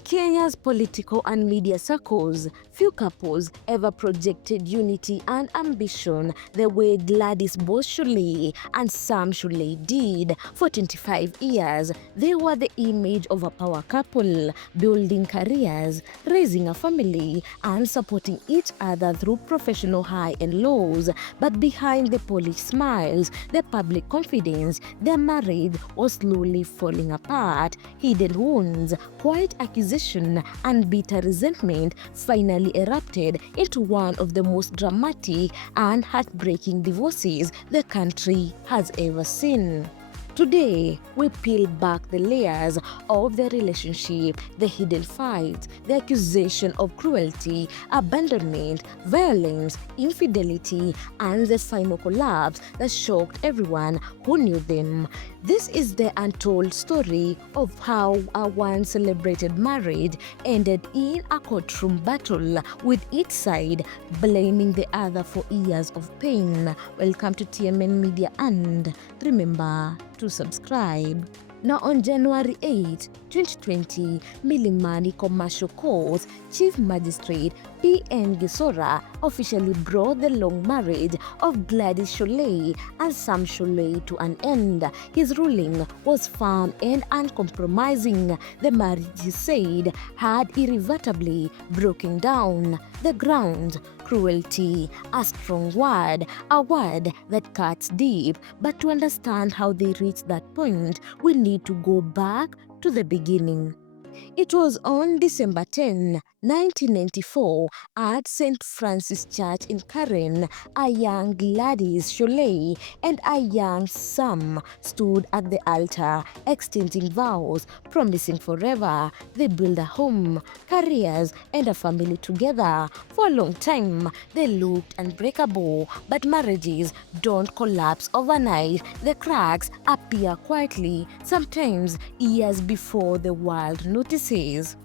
In Kenya's political and media circles, few couples ever projected unity and ambition the way Gladys Shollei and Sam Shollei did. For 25 years, they were the image of a power couple, building careers, raising a family, and supporting each other through professional high and lows. But behind the polished smiles, the public confidence, their marriage was slowly falling apart. Hidden wounds, quiet accusation, and bitter resentment finally erupted into one of the most dramatic and heartbreaking divorces the country has ever seen. Today, we peel back the layers of the relationship, the hidden fights, the accusation of cruelty, abandonment, violence, infidelity, and the final collapse that shocked everyone who knew them. This is the untold story of how a once celebrated marriage ended in a courtroom battle, with each side blaming the other for years of pain. Welcome to TMN Media, and remember to subscribe. Now, on January 8, 2020, Milimani Commercial Court Chief Magistrate P.N. Gisora officially brought the long marriage of Gladys Shollei and Sam Shollei to an end. His ruling was firm and uncompromising. The marriage, he said, had irreversibly broken down. The grounds: cruelty, a strong word, a word that cuts deep. But to understand how they reached that point, we need to go back to the beginning. It was on December 10, 1994, at St. Francis Church in Karen, a young Gladys Shollei and a young Sam stood at the altar, exchanging vows, promising forever. They built a home, careers, and a family together. For a long time, they looked unbreakable, but marriages don't collapse overnight. The cracks appear quietly, sometimes years before the world notices.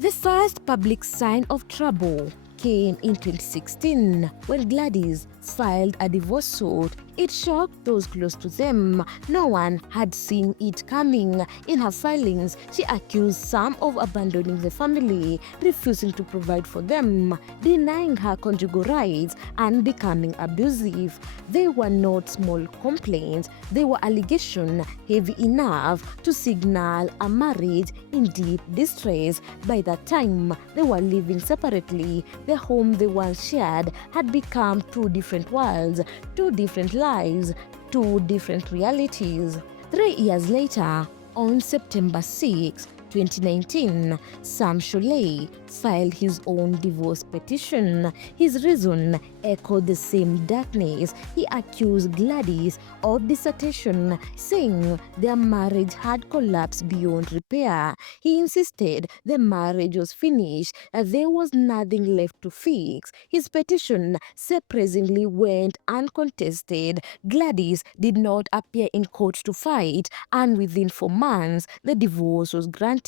The first public sign of trouble came in 2016 when Gladys filed a divorce suit. It shocked those close to them. No one had seen it coming. In her filings, she accused Sam of abandoning the family, refusing to provide for them, denying her conjugal rights, and becoming abusive. They were not small complaints. They were allegations heavy enough to signal a marriage in deep distress. By that time, they were living separately. The home they once shared had become two different worlds, two different lives, two different realities. 3 years later, on September 6, 2019, Sam Shollei filed his own divorce petition. His reason echoed the same darkness. He accused Gladys of dissertation, saying their marriage had collapsed beyond repair. He insisted the marriage was finished, that there was nothing left to fix. His petition surprisingly went uncontested. Gladys did not appear in court to fight, and within 4 months, the divorce was granted.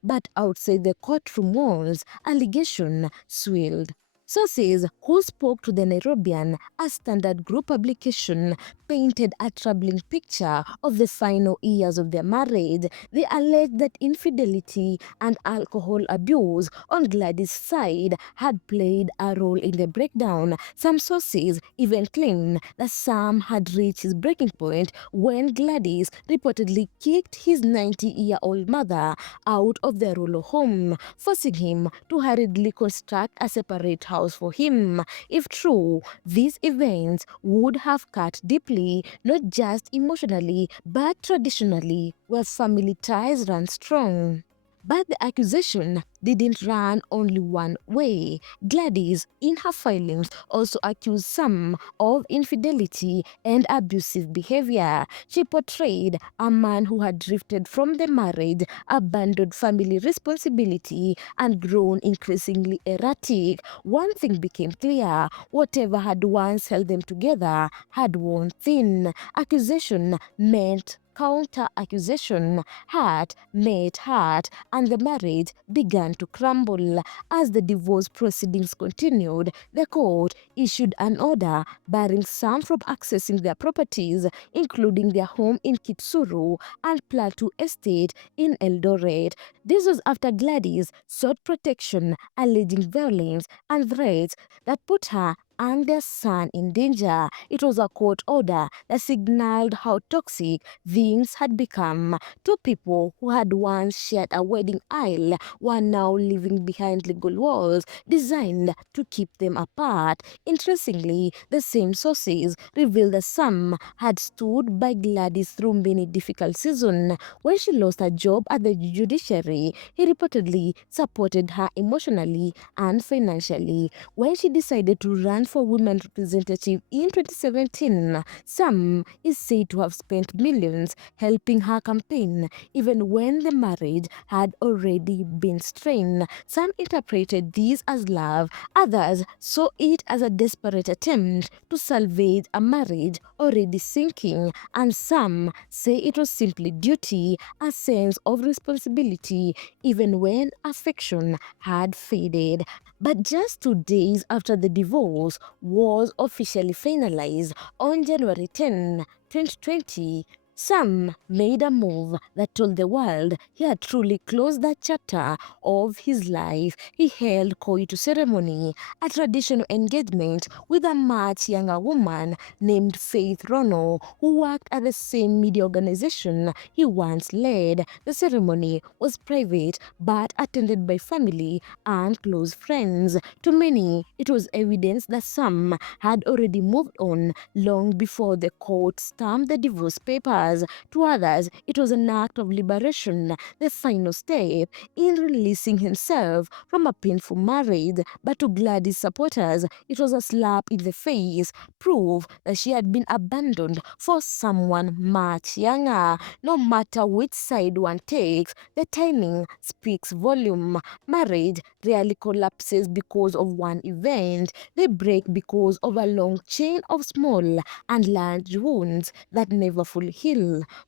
But outside the courtroom walls, allegations swelled. Sources who spoke to the Nairobian, a Standard Group publication, painted a troubling picture of the final years of their marriage. They alleged that infidelity and alcohol abuse on Gladys' side had played a role in the breakdown. Some sources even claimed that Sam had reached his breaking point when Gladys reportedly kicked his 90-year-old mother out of their Rolo home, forcing him to hurriedly construct a separate house for him. If true, these events would have cut deeply, not just emotionally, but traditionally, where family ties run strong. But the accusation didn't run only one way. Gladys, in her filings, also accused Sam of infidelity and abusive behavior. She portrayed a man who had drifted from the marriage, abandoned family responsibility, and grown increasingly erratic. One thing became clear: whatever had once held them together had worn thin. Accusation meant counter accusation. Heart met heart, and the marriage began to crumble. As the divorce proceedings continued, the court issued an order barring some from accessing their properties, including their home in Kitsuru and Plateau Estate in Eldoret. This was after Gladys sought protection, alleging violence and threats that put her and their son in danger. It was a court order that signaled how toxic things had become. Two people who had once shared a wedding aisle were now living behind legal walls designed to keep them apart. Interestingly, the same sources revealed that Sam had stood by Gladys through many difficult seasons. When she lost her job at the judiciary, he reportedly supported her emotionally and financially. When she decided to run for women representative in 2017, Sam is said to have spent millions helping her campaign, even when the marriage had already been strained. Some interpreted this as love, others saw it as a desperate attempt to salvage a marriage already sinking, and some say it was simply duty, a sense of responsibility, even when affection had faded. But just 2 days after the divorce was officially finalized on January 10, 2020, Sam made a move that told the world he had truly closed that chapter of his life. He held coitus ceremony, a traditional engagement with a much younger woman named Faith Rono, who worked at the same media organization he once led. The ceremony was private but attended by family and close friends. To many, it was evidence that Sam had already moved on long before the court stamped the divorce papers. To others, it was an act of liberation, the final step in releasing himself from a painful marriage. But to Gladys' supporters, it was a slap in the face, proof that she had been abandoned for someone much younger. No matter which side one takes, the timing speaks volume. Marriage rarely collapses because of one event. They break because of a long chain of small and large wounds that never fully heal.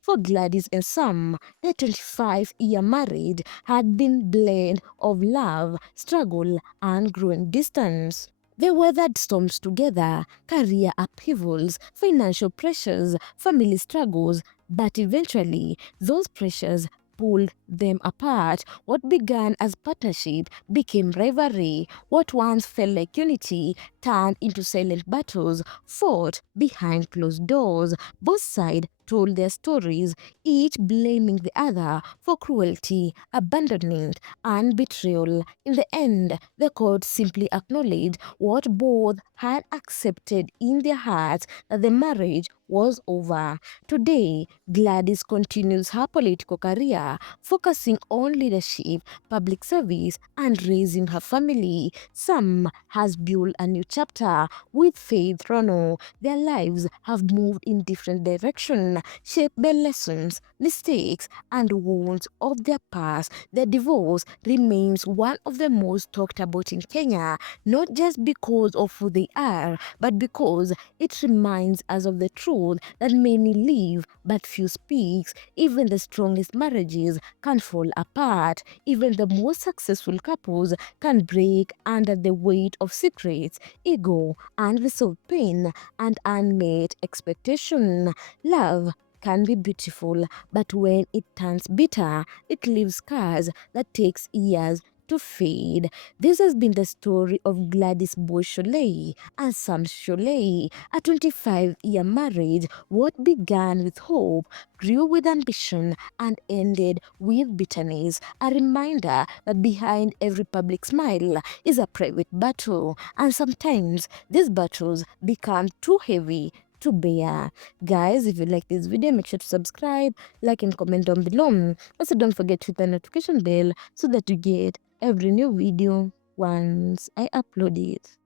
For Gladys and Sam, their 25-year marriage had been blend of love, struggle, and growing distance. They weathered storms together, career upheavals, financial pressures, family struggles, but eventually those pressures pulled them apart. What began as partnership became rivalry. What once felt like unity turned into silent battles fought behind closed doors. Both sides told their stories, each blaming the other for cruelty, abandonment, and betrayal. In the end, the court simply acknowledged what both had accepted in their hearts, that the marriage was over. Today, Gladys continues her political career, focusing on leadership, public service, and raising her family. Sam has built a new chapter with Faith Rono. Their lives have moved in different directions, shaped by lessons, mistakes, and wounds of their past. Their divorce remains one of the most talked about in Kenya, not just because of who they are, but because it reminds us of the truth that many live but few speaks. Even the strongest marriages can fall apart. Even the most successful couples can break under the weight of secrets, ego, unresolved pain, and unmet expectation. Love can be beautiful, but when it turns bitter, it leaves scars that takes years to fade. This has been the story of Gladys Shollei and Sam Shollei, a 25-year marriage. What began with hope grew with ambition and ended with bitterness. A reminder that behind every public smile is a private battle, and sometimes these battles become too heavy to bear. Guys, if you like this video, make sure to subscribe, like, and comment down below. Also, don't forget to hit the notification bell so that you get every new video once I upload it.